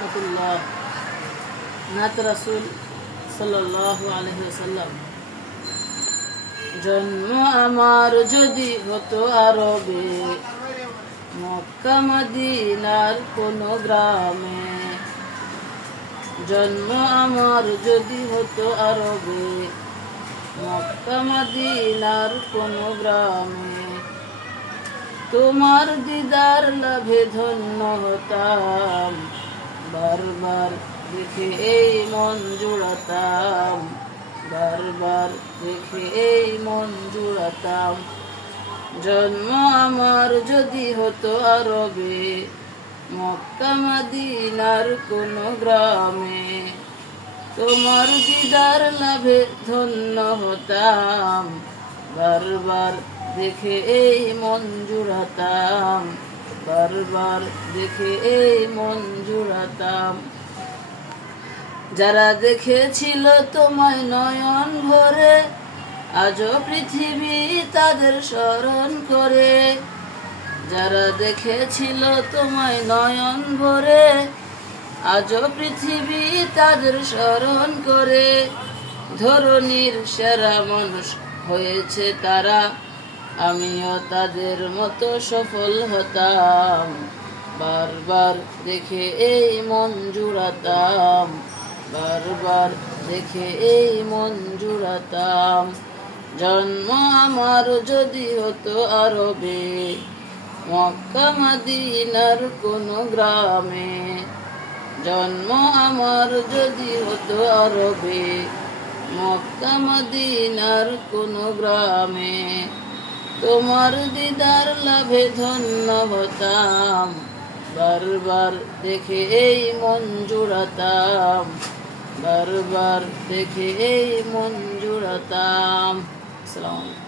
রহমতুল্লাহ নাত রাসুল সাল্লাহ আলহিসাল্লাম জন্ম আমার যদি হতো আরবে মক্কা মদিনার কোন গ্রামে জন্ম আমার যদি হতো আরবে মক্কা মদিনার কোন গ্রামে তোমার দিদার লাভে ধন্য হতাম বারবার দেখে এই মন জুড়াতাম বারবার দেখে এই মন জুড়াতাম জন্ম আমার যদি হতো আরবে, মক্কা মদিনার কোন গ্রামে। তোমার দিদার লাভে ধন্য হতাম। বারবার দেখে এই মন জুড়াতাম বারবার দেখে এই মন জুড়াতাম। যারা দেখেছিল তোমায় নয়ন ভরে, আজও পৃথিবী তাদের স্মরণ করে। যারা দেখেছিল তোমায় নয়ন ভরে, আজও পৃথিবী তাদের স্মরণ করে। ধরনীর সেরা মানুষ হয়েছে তারা। আমিও তাদের মতো সফল হতাম। বারবার দেখে এই মন জুড়াতাম। বারবার দেখে এই মন জুড়াতাম। জন্ম আমার যদি হতো আরবে, মক্কা মদিনার কোন গ্রামে। জন্ম আমার যদি হতো আরবে, মক্কা মদিনার কোন গ্রামে। তোমার দিদার লাভে ধন্য হতাম। বারবার দেখে এই মন জুড়াতাম। বারবার দেখে এই মন জুড়াতাম। আসসালামু আলাইকুম।